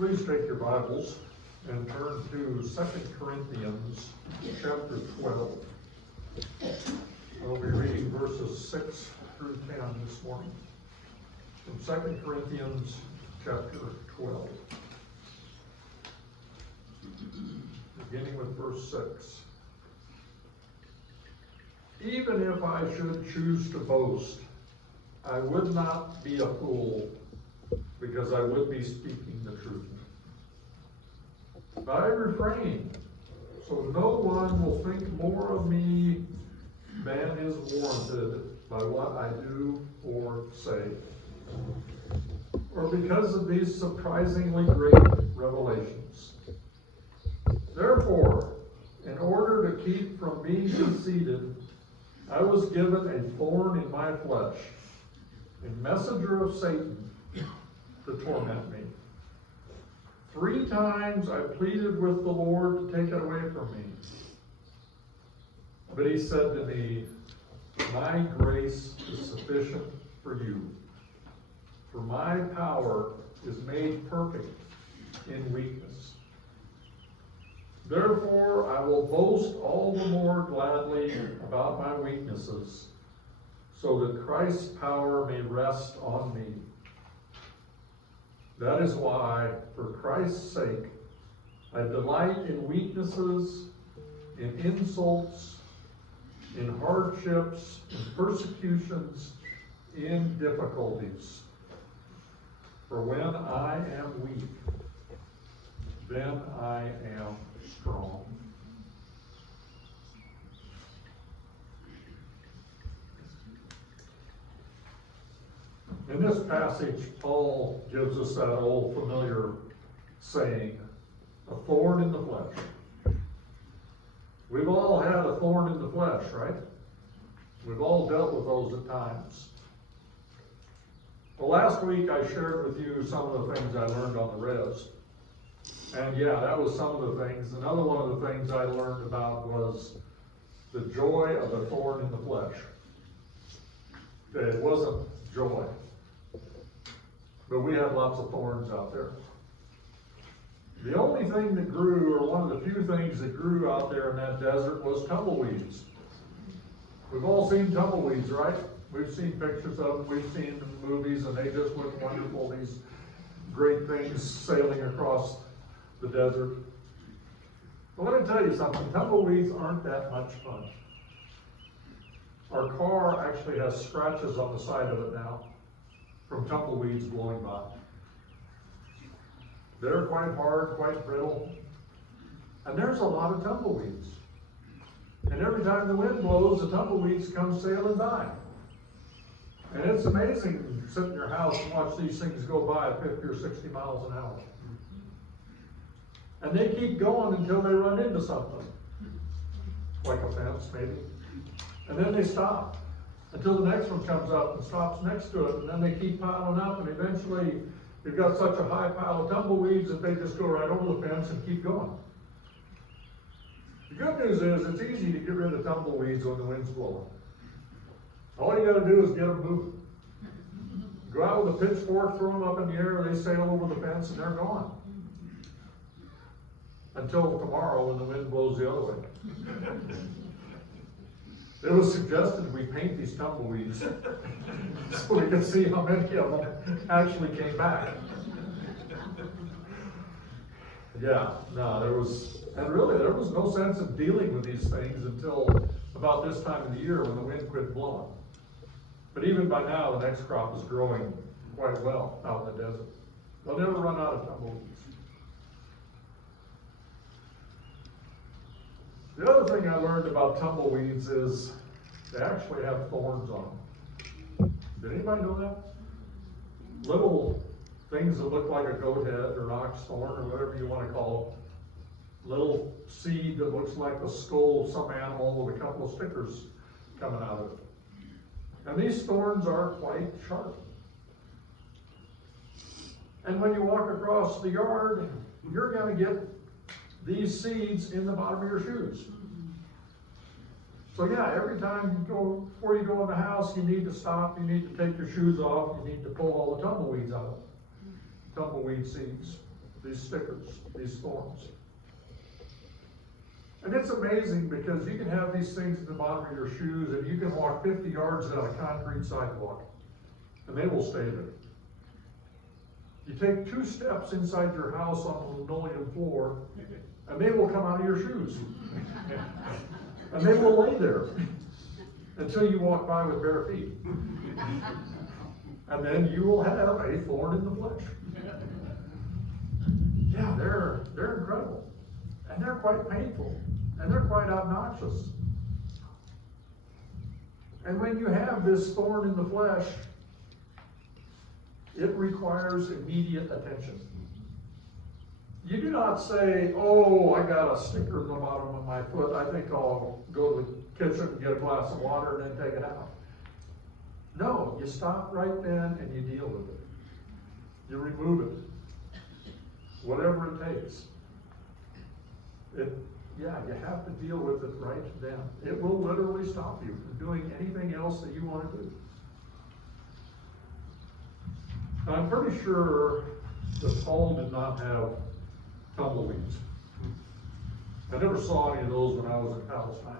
Please take your Bibles and turn to 2 Corinthians chapter 12. I'll be reading verses 6 through 10 this morning. From 2 Corinthians chapter 12. Beginning with verse 6. Even if I should choose to boast, I would not be a fool, because I would be speaking the truth. But I refrain, so no one will think more of me than is warranted by what I do or say, or because of these surprisingly great revelations. Therefore, in order to keep from being conceited, I was given a thorn in my flesh, a messenger of Satan to torment me. 3 times I pleaded with the Lord to take it away from me. But he said to me, my grace is sufficient for you, for my power is made perfect in weakness. Therefore I will boast all the more gladly about my weaknesses, so that Christ's power may rest on me. That is why, for Christ's sake, I delight in weaknesses, in insults, in hardships, in persecutions, in difficulties. For when I am weak, then I am strong. In this passage, Paul gives us that old familiar saying, a thorn in the flesh. We've all had a thorn in the flesh, right? We've all dealt with those at times. Well, last week I shared with you some of the things I learned on the res. And yeah, that was some of the things. Another one of the things I learned about was the joy of a thorn in the flesh. That it wasn't joy. But we had lots of thorns out there. The only thing that grew, or one of the few things that grew out there in that desert, was tumbleweeds. We've all seen tumbleweeds, right? We've seen pictures of them, we've seen movies, and they just look wonderful, these great things sailing across the desert. But let me tell you something, tumbleweeds aren't that much fun. Our car actually has scratches on the side of it now from tumbleweeds blowing by. They're quite hard, quite brittle, and there's a lot of tumbleweeds. And every time the wind blows, the tumbleweeds come sailing by. And it's amazing to sit in your house and watch these things go by at 50 or 60 miles an hour. And they keep going until they run into something, like a fence maybe, and then they stop until the next one comes up and stops next to it, and then they keep piling up, and eventually you've got such a high pile of tumbleweeds that they just go right over the fence and keep going. The good news is it's easy to get rid of tumbleweeds when the wind's blowing. All you got to do is get them moving. Go out with a pitchfork, throw them up in the air, they sail over the fence, and they're gone. Until tomorrow when the wind blows the other way. It was suggested we paint these tumbleweeds so we could see how many of them actually came back. Yeah, no, there was no sense of dealing with these things until about this time of the year when the wind quit blowing. But even by now, the next crop is growing quite well out in the desert. They'll never run out of tumbleweeds. The other thing I learned about tumbleweeds is they actually have thorns on them. Did anybody know that? Little things that look like a goat head or an ox thorn or whatever you want to call them. Little seed that looks like the skull of some animal with a couple of stickers coming out of it. And these thorns are quite sharp. And when you walk across the yard, you're going to get these seeds in the bottom of your shoes. So yeah, every time you go, before you go in the house, you need to stop, you need to take your shoes off, you need to pull all the tumbleweeds out, tumbleweed seeds. these stickers, these thorns. And it's amazing because you can have these things at the bottom of your shoes and you can walk 50 yards down a concrete sidewalk and they will stay there. You take 2 steps inside your house on the linoleum floor and they will come out of your shoes. And they will lay there until you walk by with bare feet. And then you will have a thorn in the flesh. Yeah, they're incredible. And they're quite painful. And they're quite obnoxious. And when you have this thorn in the flesh, it requires immediate attention. You do not say, oh, I got a sticker in the bottom of my foot. I think I'll go to the kitchen and get a glass of water and then take it out. No, you stop right then and you deal with it. You remove it. Whatever it takes. Yeah, you have to deal with it right then. It will literally stop you from doing anything else that you want to do. Now, I'm pretty sure that Paul did not have tumbleweeds. I never saw any of those when I was in Palestine.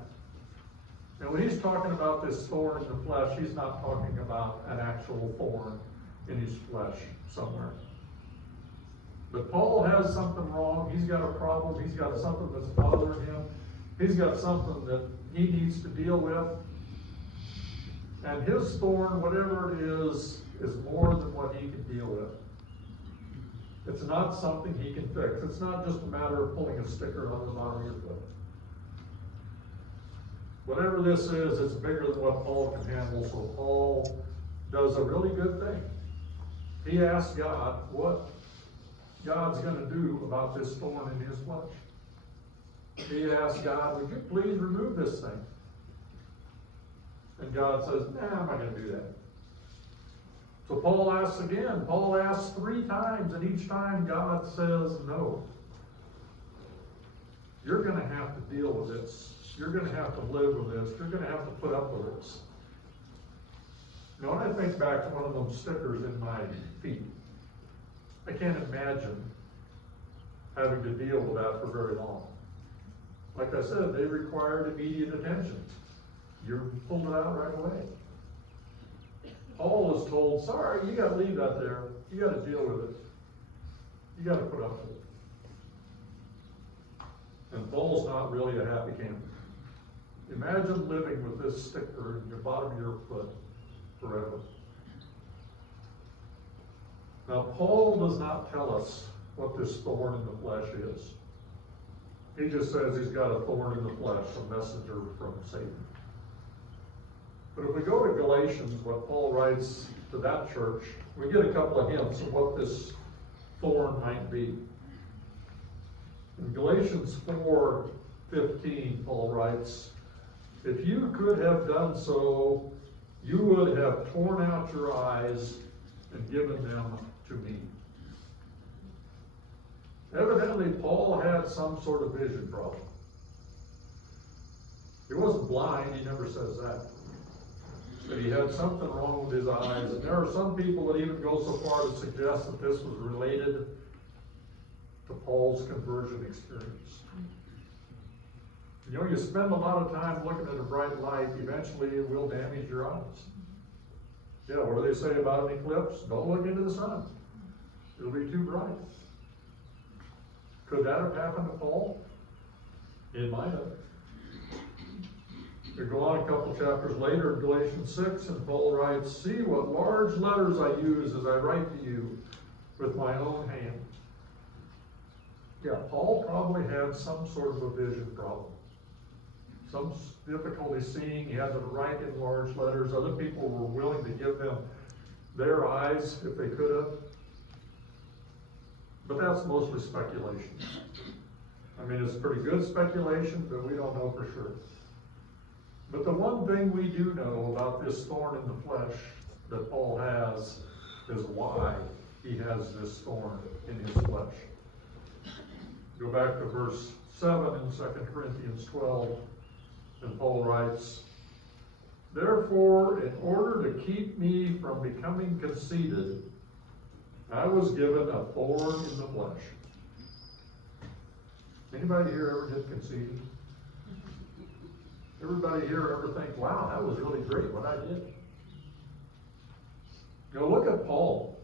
And when he's talking about this thorn in the flesh, he's not talking about an actual thorn in his flesh somewhere. But Paul has something wrong. He's got a problem. He's got something that's bothering him. He's got something that he needs to deal with. And his thorn, whatever it is more than what he can deal with. It's not something he can fix. It's not just a matter of pulling a sticker on the bottom of your foot. Whatever this is, it's bigger than what Paul can handle, so Paul does a really good thing. He asks God what God's going to do about this thorn in his flesh. He asks God, would you please remove this thing? And God says, nah, I'm not going to do that. So Paul asks again. Paul asks 3 times, and each time God says no. You're going to have to deal with this. You're going to have to live with this. You're going to have to put up with this. You know, when I think back to one of those stickers in my feet, I can't imagine having to deal with that for very long. Like I said, they required immediate attention. You pulled it out right away. Paul was told, sorry, you got to leave that there. You got to deal with it. You got to put up with it. And Paul's not really a happy camper. Imagine living with this sticker in the bottom of your foot forever. Now, Paul does not tell us what this thorn in the flesh is. He just says he's got a thorn in the flesh, a messenger from Satan. But if we go to Galatians, what Paul writes to that church, we get a couple of hints of what this thorn might be. In Galatians 4:15, Paul writes, if you could have done so, you would have torn out your eyes and given them to me. Evidently, Paul had some sort of vision problem. He wasn't blind, he never says that. But he had something wrong with his eyes. And there are some people that even go so far to suggest that this was related to Paul's conversion experience. You know, you spend a lot of time looking at a bright light, eventually it will damage your eyes. Yeah, what do they say about an eclipse? Don't look into the sun. It'll be too bright. Could that have happened to Paul? It might have. We go on a couple chapters later in Galatians 6, and Paul writes, see what large letters I use as I write to you with my own hand. Yeah, Paul probably had some sort of a vision problem. Some difficulty seeing. He had to write in large letters. Other people were willing to give them their eyes if they could have. But that's mostly speculation. I mean, it's pretty good speculation, but we don't know for sure. But the one thing we do know about this thorn in the flesh that Paul has is why he has this thorn in his flesh. Go back to verse 7 in 2 Corinthians 12, and Paul writes, therefore, in order to keep me from becoming conceited, I was given a thorn in the flesh, Anybody here ever get conceited? Everybody here ever think, wow, that was really great what I did? You know, look at Paul.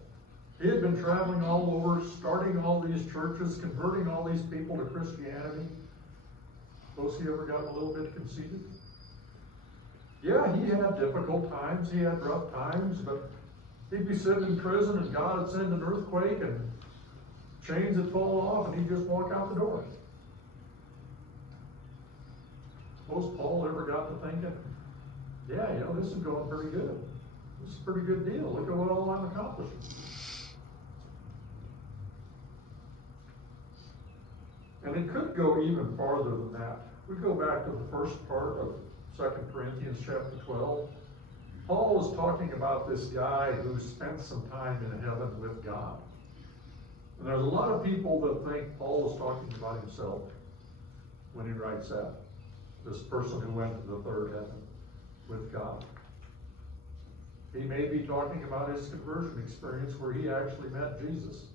He had been traveling all over, starting all these churches, converting all these people to Christianity. Suppose he ever got a little bit conceited? Yeah, he had difficult times, he had rough times, but he'd be sitting in prison and God would send an earthquake and chains would fall off and he'd just walk out the door. Suppose Paul ever got to thinking, yeah, you know, this is going pretty good. This is a pretty good deal. Look at what all I'm accomplishing. And it could go even farther than that. We go back to the first part of 2 Corinthians chapter 12. Paul was talking about this guy who spent some time in heaven with God. And there's a lot of people that think Paul is talking about himself when he writes that. This person who went to the third heaven with God. He may be talking about his conversion experience where he actually met Jesus.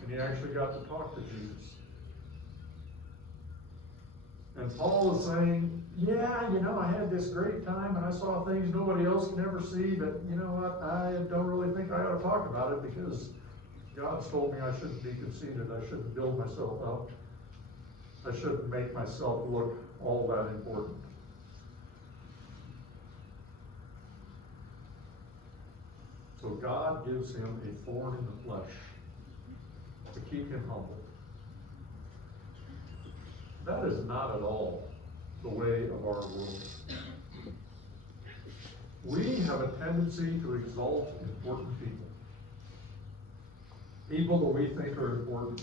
And he actually got to talk to Jesus. And Paul is saying, yeah, you know, I had this great time and I saw things nobody else can ever see, but you know what, I don't really think I ought to talk about it because God's told me I shouldn't be conceited, I shouldn't build myself up, I shouldn't make myself look all that important. So God gives him a thorn in the flesh to keep him humble. That is not at all the way of our world. We have a tendency to exalt important people. People that we think are important.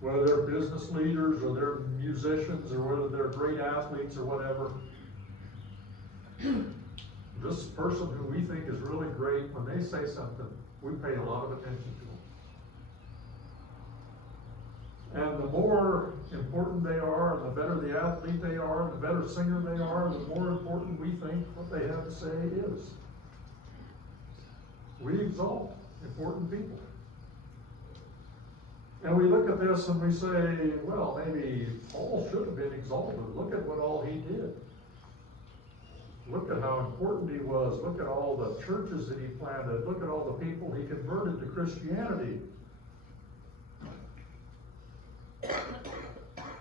Whether they're business leaders or they're musicians or whether they're great athletes or whatever. This person who we think is really great, when they say something, we pay a lot of attention to them. And the more important they are, and the better the athlete they are, and the better singer they are, the more important we think what they have to say is. We exalt important people. And we look at this and we say, well, maybe Paul should have been exalted. Look at what all he did. Look at how important he was. Look at all the churches that he planted. Look at all the people he converted to Christianity.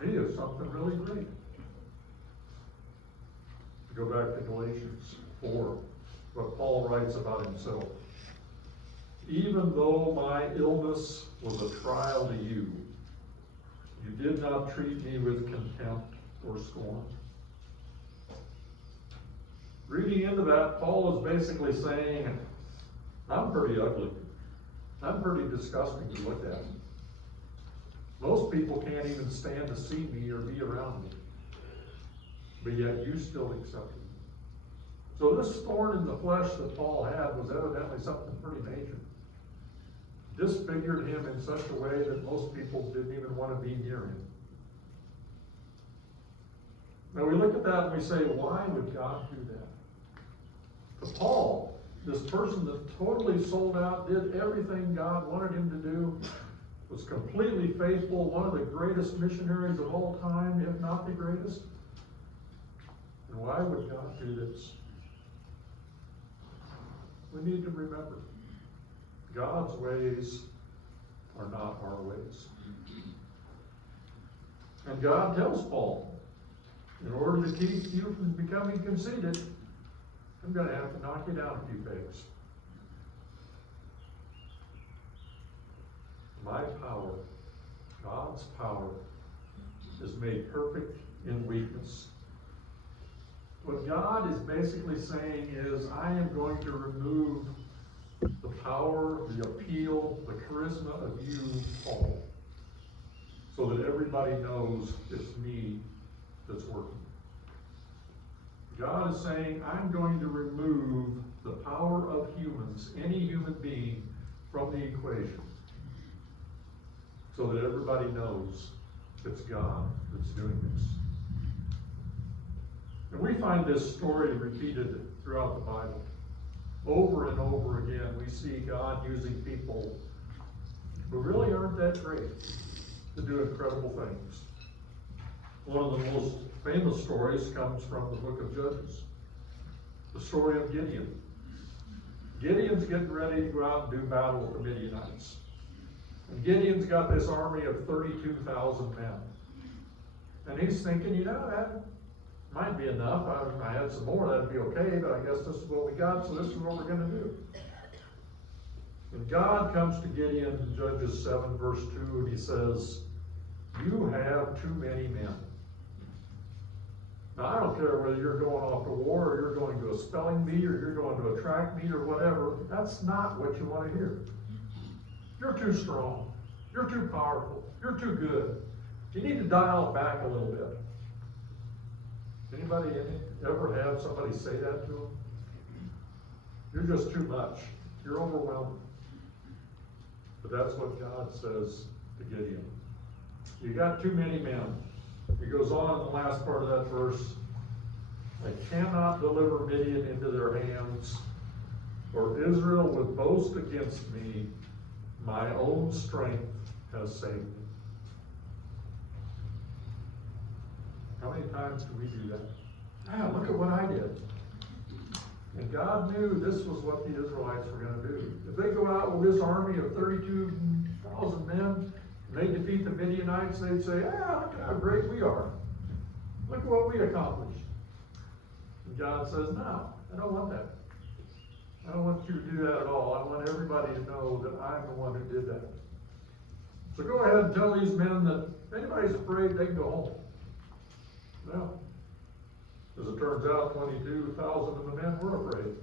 He is something really great. Go back to Galatians 4, what Paul writes about himself. Even though my illness was a trial to you, you did not treat me with contempt or scorn. Reading into that, Paul is basically saying, I'm pretty ugly. I'm pretty disgusting to look at. Most people can't even stand to see me or be around me. But yet you still accept me. So this thorn in the flesh that Paul had was evidently something pretty major. Disfigured him in such a way that most people didn't even want to be near him. Now we look at that and we say, why would God do that? To Paul, this person that totally sold out, did everything God wanted him to do, was completely faithful, one of the greatest missionaries of all time, if not the greatest. And why would God do this? We need to remember, God's ways are not our ways. And God tells Paul, in order to keep you from becoming conceited, I'm going to have to knock you down a few pegs. My power, God's power, is made perfect in weakness. What God is basically saying is, I am going to remove the power, the appeal, the charisma of you, Paul, so that everybody knows it's me that's working. God is saying, I'm going to remove the power of humans, any human being, from the equation, so that everybody knows it's God that's doing this. And we find this story repeated throughout the Bible. Over and over again, we see God using people who really aren't that great to do incredible things. One of the most famous stories comes from the book of Judges. The story of Gideon. Gideon's getting ready to go out and do battle with the Midianites. And Gideon's got this army of 32,000 men. And he's thinking, you know, that might be enough. I had some more, that'd be okay, but I guess this is what we got, so this is what we're going to do. And God comes to Gideon in Judges 7, verse 2, and he says, you have too many men. Now, I don't care whether you're going off to war, or you're going to a spelling bee, or you're going to a track meet, or whatever. That's not what you want to hear. You're too strong. You're too powerful. You're too good. You need to dial it back a little bit. Anybody ever have somebody say that to them? You're just too much. You're overwhelming. But that's what God says to Gideon. You got too many men. He goes on in the last part of that verse. I cannot deliver Midian into their hands, or Israel would boast against me. My own strength has saved me. How many times do we do that? Ah, look at what I did. And God knew this was what the Israelites were going to do. If they go out with this army of 32,000 men, and they defeat the Midianites, they'd say, look how great we are. Look at what we accomplished. And God says, no, I don't want that. I don't want you to do that at all. I want everybody to know that I'm the one who did that. So go ahead and tell these men that if anybody's afraid, they can go home. Well, as it turns out, 22,000 of the men were afraid.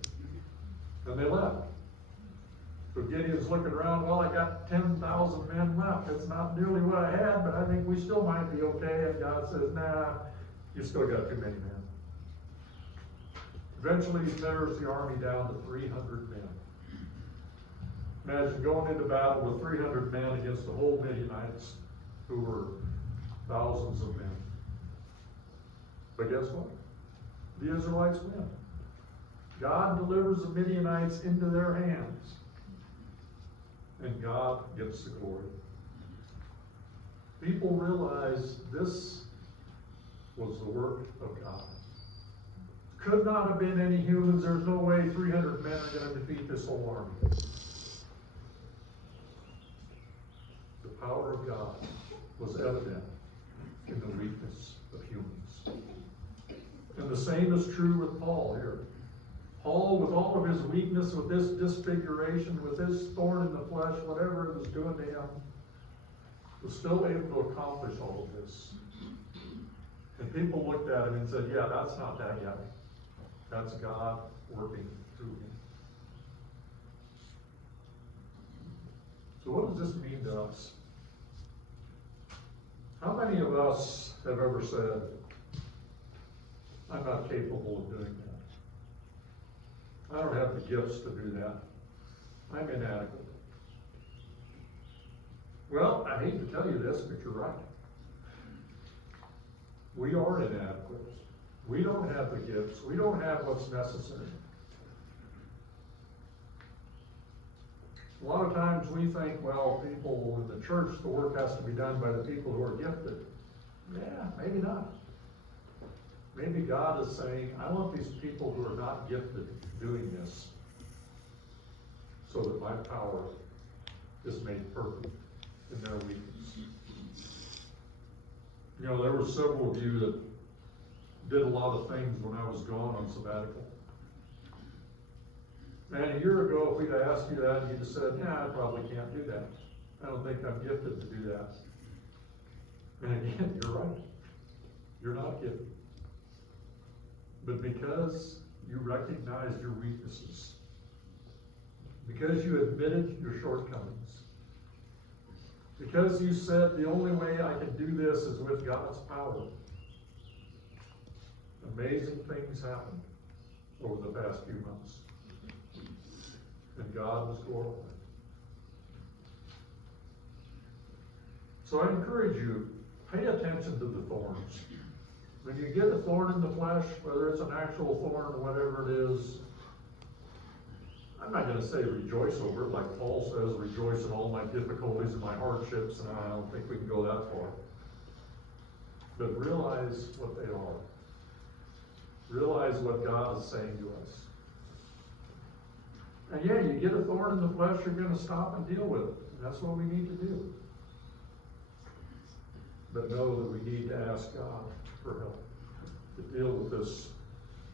And they left. So Gideon's looking around, well, I got 10,000 men left. It's not nearly what I had, but I think we still might be okay. And God says, nah, you still got too many men. Eventually, he tears the army down to 300 men. Imagine going into battle with 300 men against the whole Midianites, who were thousands of men. But guess what? The Israelites win. God delivers the Midianites into their hands. And God gets the glory. People realize this was the work of God. Could not have been any humans. There's no way 300 men are going to defeat this whole army. The power of God was evident in the weakness of humans. And the same is true with Paul here. Paul, with all of his weakness, with this disfiguration, with this thorn in the flesh, whatever it was doing to him, was still able to accomplish all of this. And people looked at him and said, yeah, that's not that guy. That's God working through him. So what does this mean to us? How many of us have ever said, I'm not capable of doing that. I don't have the gifts to do that. I'm inadequate. Well, I hate to tell you this, but you're right. We are inadequate. We don't have the gifts. We don't have what's necessary. A lot of times we think, well, people in the church, the work has to be done by the people who are gifted. Yeah, maybe not. Maybe God is saying, I want these people who are not gifted doing this so that my power is made perfect in their weakness. You know, there were several of you that did a lot of things when I was gone on sabbatical. And a year ago, if we'd asked you that, you'd have said, yeah, I probably can't do that. I don't think I'm gifted to do that. And again, you're right. You're not gifted. But because you recognized your weaknesses, because you admitted your shortcomings, because you said the only way I can do this is with God's power, amazing things happened over the past few months. And God was glorified. So I encourage you, pay attention to the thorns. When you get a thorn in the flesh, whether it's an actual thorn or whatever it is, I'm not going to say rejoice over it, like Paul says, rejoice in all my difficulties and my hardships, and I don't think we can go that far. but realize what they are. Realize what God is saying to us. And yeah, you get a thorn in the flesh, you're going to stop and deal with it. That's what we need to do. But know that we need to ask God for help to deal with this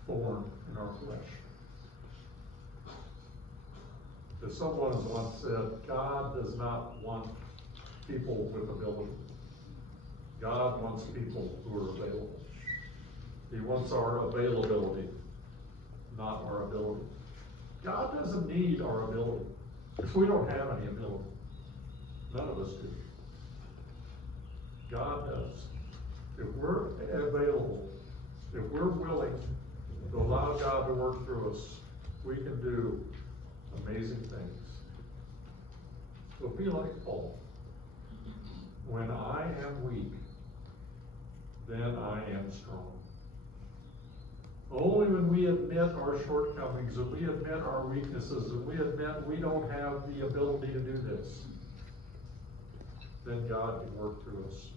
thorn in our flesh. As someone has once said, God does not want people with ability. God wants people who are available. He wants our availability, not our ability. God doesn't need our ability, because we don't have any ability. None of us do. God does. If we're available, if we're willing to allow God to work through us, we can do amazing things. So be like Paul. When I am weak, then I am strong. Only when we admit our shortcomings, when we admit our weaknesses, when we admit we don't have the ability to do this, then God can work through us.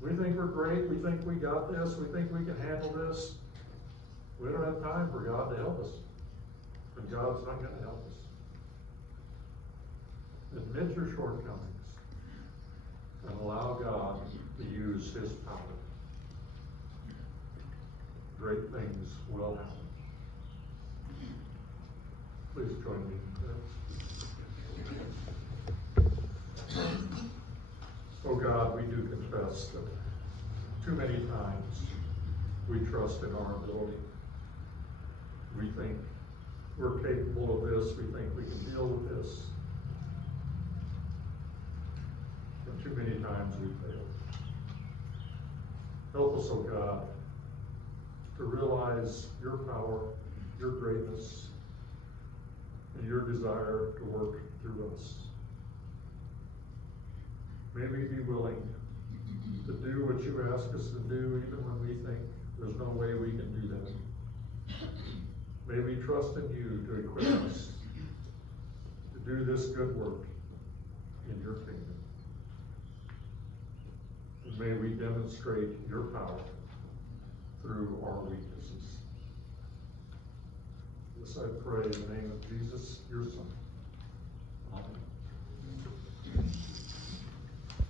We think we're great, we think we got this, we think we can handle this. We don't have time for God to help us. And God's not going to help us. Admit your shortcomings and allow God to use His power. Great things will happen. Please join me in prayer. Oh God, we do confess that too many times we trust in our ability. We think we're capable of this, we think we can deal with this. And too many times we fail. Help us, oh God, to realize your power, your greatness, and your desire to work through us. May we be willing to do what you ask us to do, even when we think there's no way we can do that. May we trust in you to equip us to do this good work in your kingdom. And may we demonstrate your power through our weaknesses. This I pray in the name of Jesus, your Son. Amen.